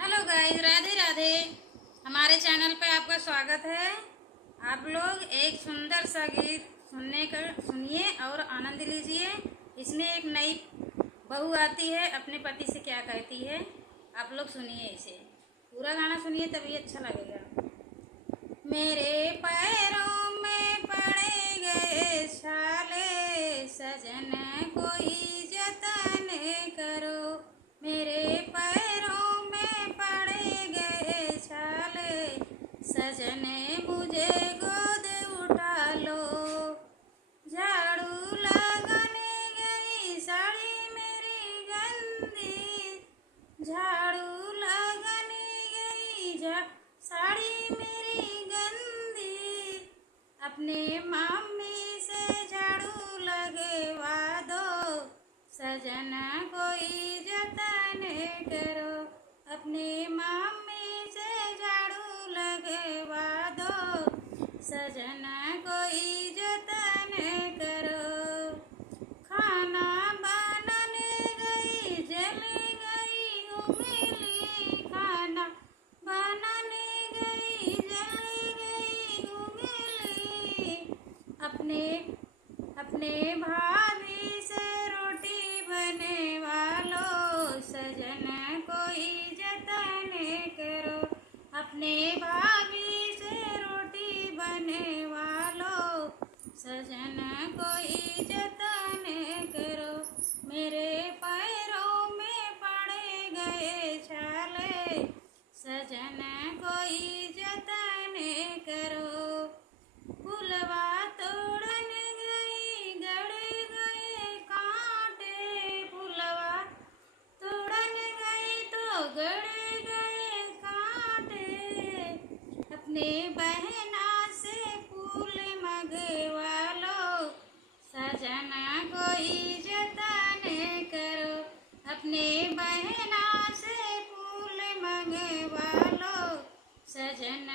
Hello guys, Radhe Radhe. हमारे channel पे आपका स्वागत है। आप लोग एक सुंदर सा गीत सुनिए और आनंद लीजिए। इसमें एक नई बहू आती है, अपने पति से क्या कहती है। आप लोग सुनिए, इसे पूरा गाना सुनिए तभी अच्छा लगेगा। मेरे पैरों में पड़े गए छाले, सजन कोई जतन करो। मेरे पैरों में पड़े गए छाले, सजन मुझे गोद उठा लो। झाड़ू लगाने गई साड़ी मेरी गंदी, झाड़ू लगाने गई साड़ी मेरी गंदी। अपने मम्मी से झाड़ू लगवा दो, सजन कोई जतन करो। अपने मम्मी से झाड़ू लगवा दो, सजन कोई जतन करो। खाना बनाने गई जली गई उंगली, खाना बनाने गई जली गई उंगली। अपने अपने भाभी से रोटी बनवा लो, सजन कोई जतन करो। अपने भाभी से रोटी बनवा लो, सजन कोई जतन करो। मेरे पैरों में पड़े गए छाले, सजन कोई जतन करो। फुलवा तोड़ने गई गड़ गए कांटे, फुलवा तोड़ने गई तो गड़ गए कांटे। अपने बहना से फूल मंगवा लो, सजन कोई जतन करो। अपने बहना से फूल मंगवा लो, सजन